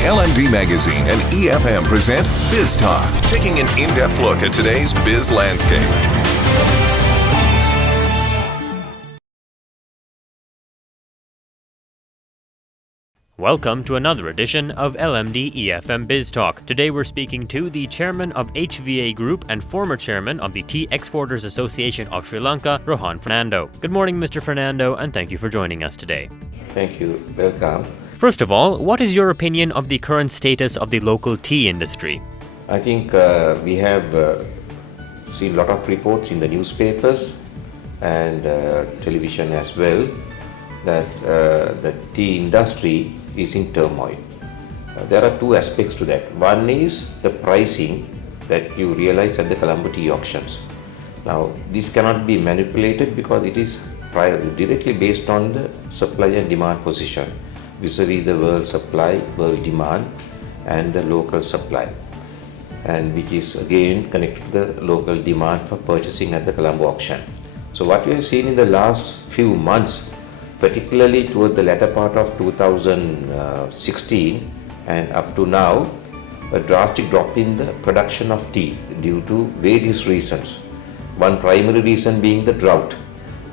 LMD Magazine and EFM present Biz Talk, taking an in-depth look at today's biz landscape. Welcome to another edition of LMD-EFM Biz Talk. Today we're speaking to the chairman of HVA Group and former chairman of the Tea Exporters Association of Sri Lanka, Rohan Fernando. Good morning, Mr. Fernando, and thank you for joining us today. Thank you. Welcome. First of all, what is your opinion of the current status of the local tea industry? I think we have seen a lot of reports in the newspapers and television as well that the tea industry is in turmoil. There are two aspects to that. One is the pricing that you realize at the Colombo tea auctions. Now, this cannot be manipulated because it is directly based on the supply and demand position vis-a-vis the world supply, world demand and the local supply, and which is again connected to the local demand for purchasing at the Colombo auction. So what we have seen in the last few months, particularly toward the latter part of 2016 and up to now, a drastic drop in the production of tea due to various reasons. One primary reason being the drought,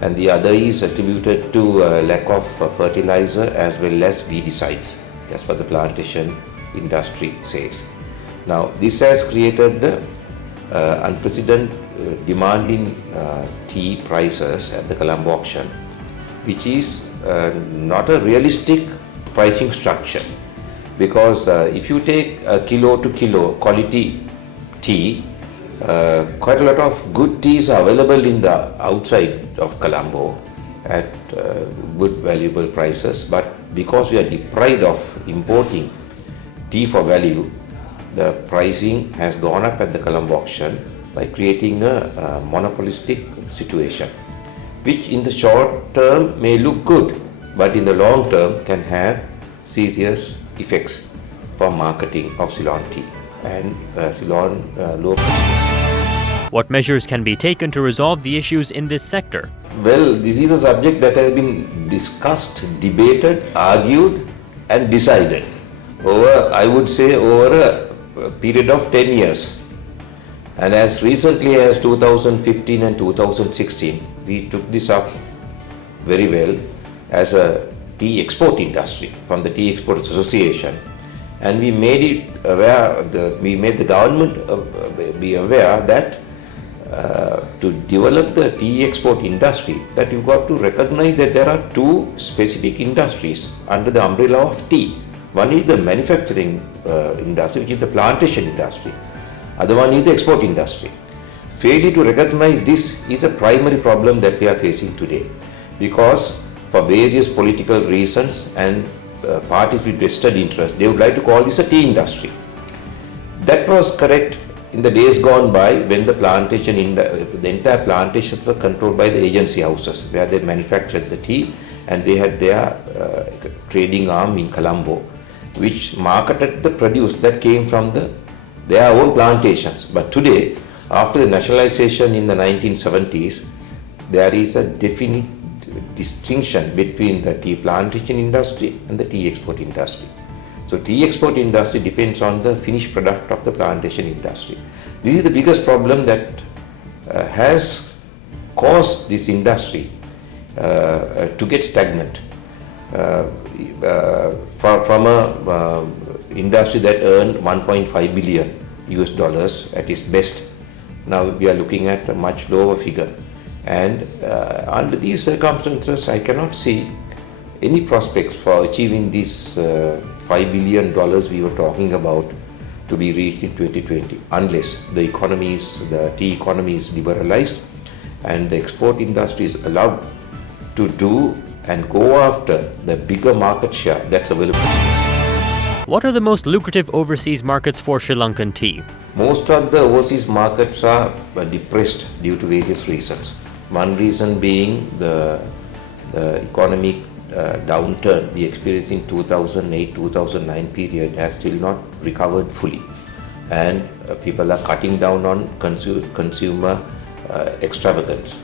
and the other is attributed to lack of fertilizer as well as weedicides. That's what the plantation industry says. Now, this has created the unprecedented demand in tea prices at the Colombo auction, which is not a realistic pricing structure, because if you take a kilo to kilo quality tea, quite a lot of good teas are available in the outside of Colombo at good valuable prices, but because we are deprived of importing tea for value, the pricing has gone up at the Colombo auction by creating a monopolistic situation, which in the short term may look good, but in the long term can have serious effects for marketing of Ceylon tea and Ceylon local. What measures can be taken to resolve the issues in this sector? Well, this is a subject that has been discussed, debated, argued and decided over, I would say, over a period of 10 years. And as recently as 2015 and 2016, we took this up very well as a tea export industry from the Tea Exporters Association, and we made it aware. We made the government be aware that to develop the tea export industry, that you've got to recognize that there are two specific industries under the umbrella of tea. One is the manufacturing industry, which is the plantation industry. Other one is the export industry. Failure to recognize this is the primary problem that we are facing today, because for various political reasons and parties with vested interest, they would like to call this a tea industry. That was correct in the days gone by when the entire plantations were controlled by the agency houses, where they manufactured the tea and they had their trading arm in Colombo, which marketed the produce that came from their own plantations. But today, after the nationalization in the 1970s, there is a definite distinction between the tea plantation industry and the tea export industry. So tea export industry depends on the finished product of the plantation industry. This is the biggest problem that has caused this industry to get stagnant. From a industry that earned 1.5 billion US dollars at its best, now we are looking at a much lower figure. And under these circumstances, I cannot see any prospects for achieving this $5 billion we were talking about to be reached in 2020, unless the tea economy is liberalized and the export industry is allowed to do and go after the bigger market share that's available. What are the most lucrative overseas markets for Sri Lankan tea? Most of the overseas markets are depressed due to various reasons. One reason being the economic downturn we experienced in 2008-2009 period has still not recovered fully, and people are cutting down on consumer extravagance.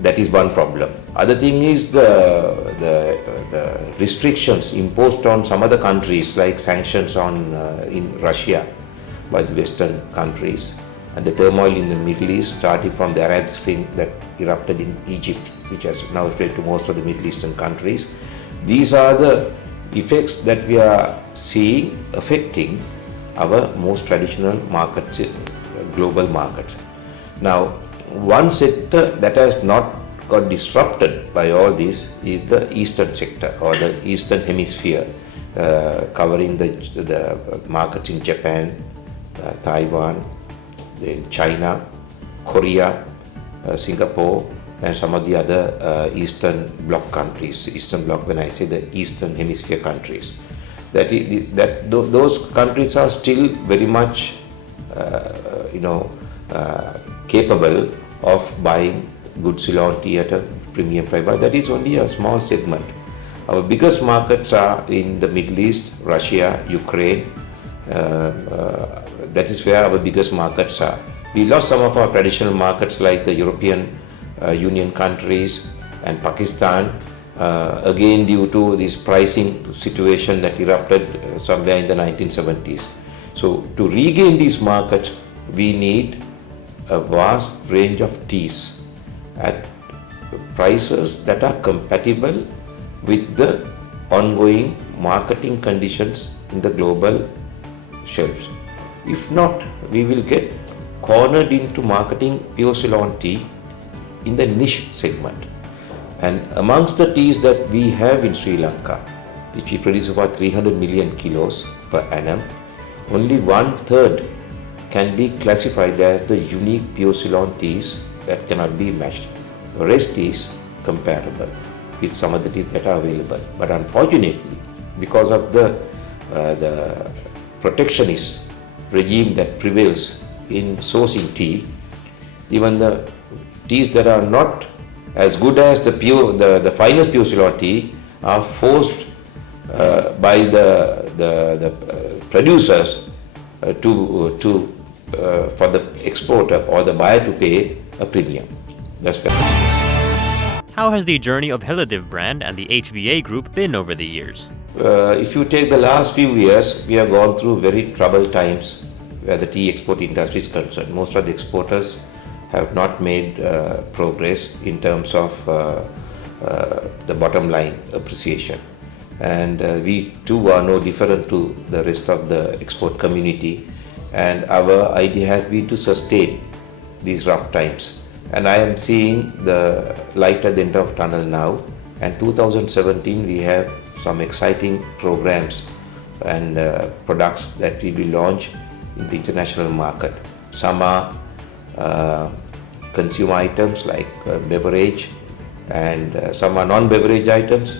That is one problem. Other thing is the restrictions imposed on some other countries, like sanctions on in Russia by the Western countries, and the turmoil in the Middle East, starting from the Arab Spring that erupted in Egypt, which has now spread to most of the Middle Eastern countries. These are the effects that we are seeing affecting our most traditional markets, global markets. Now, one sector that has not got disrupted by all this is the eastern sector, or the eastern hemisphere, covering the markets in Japan, Taiwan, then China, Korea, Singapore, and some of the other Eastern Bloc countries. Eastern Bloc, when I say the Eastern Hemisphere countries, those countries are still very much, capable of buying good Ceylon tea at a premium price. But that is only a small segment. Our biggest markets are in the Middle East, Russia, Ukraine. That is where our biggest markets are. We lost some of our traditional markets like the European Union countries and Pakistan, again due to this pricing situation that erupted somewhere in the 1970s. So to regain these markets, we need a vast range of teas at prices that are compatible with the ongoing marketing conditions in the global shelves. If not, we will get cornered into marketing pure Ceylon tea in the niche segment. And amongst the teas that we have in Sri Lanka, which we produce about 300 million kilos per annum, only 1/3 can be classified as the unique pure Ceylon teas that cannot be matched. The rest is comparable with some of the teas that are available. But unfortunately, because of the protectionist regime that prevails in sourcing tea, even the teas that are not as good as the finest pure Ceylon tea are forced by the producers for the exporter or the buyer to pay a premium. That's fair. How has the journey of Helidiv brand and the HVA group been over the years? If you take the last few years, we have gone through very troubled times where the tea export industry is concerned. Most of the exporters have not made progress in terms of the bottom line appreciation. And we too are no different to the rest of the export community. And our idea has been to sustain these rough times. And I am seeing the light at the end of the tunnel now. And 2017 we have some exciting programs and products that we will launch in the international market. Some are consumer items like beverage, and some are non-beverage items.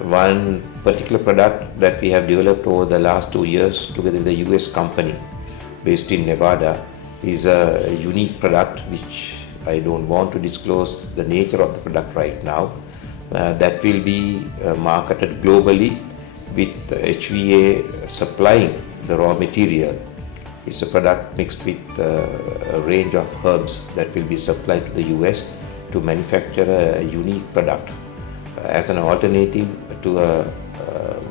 One particular product that we have developed over the last 2 years together with a US company based in Nevada is a unique product which I don't want to disclose the nature of the product right now. That will be marketed globally with HVA supplying the raw material. It's a product mixed with a range of herbs that will be supplied to the US to manufacture a unique product as an alternative to a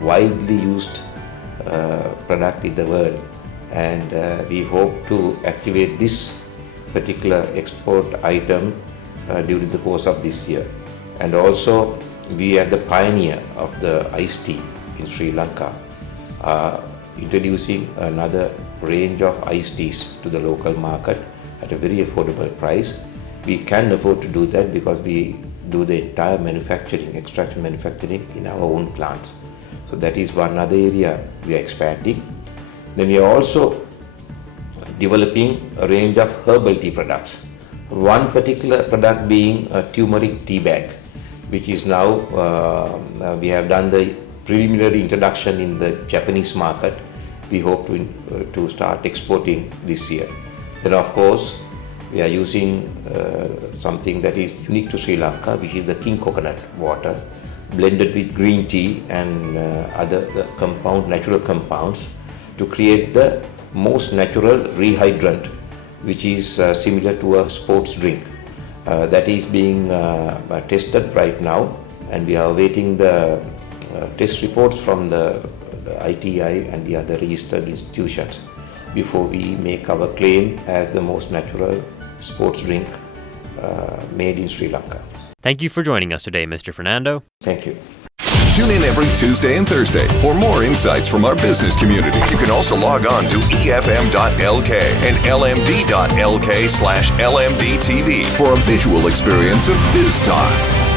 widely used product in the world. And we hope to activate this particular export item during the course of this year. And also, we are the pioneer of the iced tea in Sri Lanka, introducing another range of iced teas to the local market at a very affordable price. We can afford to do that because we do the entire manufacturing, extraction manufacturing in our own plants. So that is one other area we are expanding. Then we are also developing a range of herbal tea products. One particular product being a turmeric tea bag, which is now, we have done the preliminary introduction in the Japanese market. We hope to start exporting this year. Then of course, we are using something that is unique to Sri Lanka, which is the king coconut water, blended with green tea and other natural compounds to create the most natural rehydrant, which is similar to a sports drink. That is being tested right now, and we are awaiting the test reports from the ITI and the other registered institutions before we make our claim as the most natural sports drink made in Sri Lanka. Thank you for joining us today, Mr. Fernando. Thank you. Tune in every Tuesday and Thursday for more insights from our business community. You can also log on to efm.lk and lmd.lk/lmdtv for a visual experience of Biz Talk.